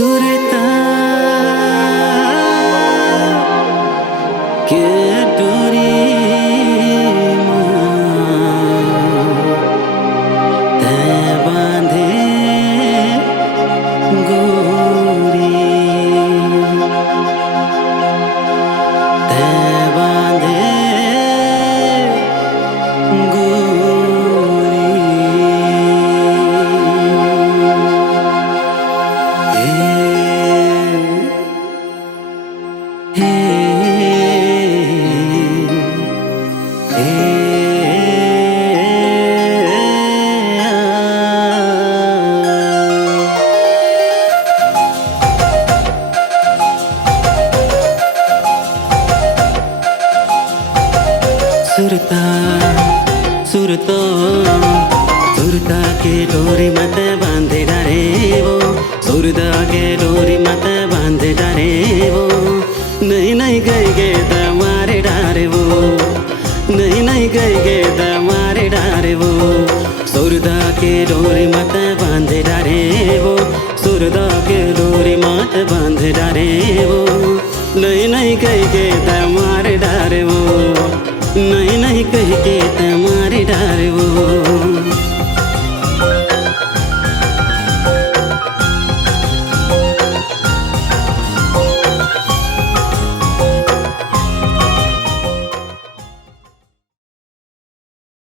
सुरता के डोरी ते बांधे गोरी ते बांधे गोरी सुरता सुरतो सुरता के डोरी मत बांधे डारे वो सुरता के डोरी मत बांधे डारे वो नहीं नहीं गए गे मारे डारे वो नहीं नहीं गए गे मारे डारे वो सुरता के डोरी मत बांधे डारे वो सुरता के डोरी मत बांधे डारे वो नहीं नहीं गए गे मारे डारे वो नहीं नहीं कह के तुम्हारे डारे वो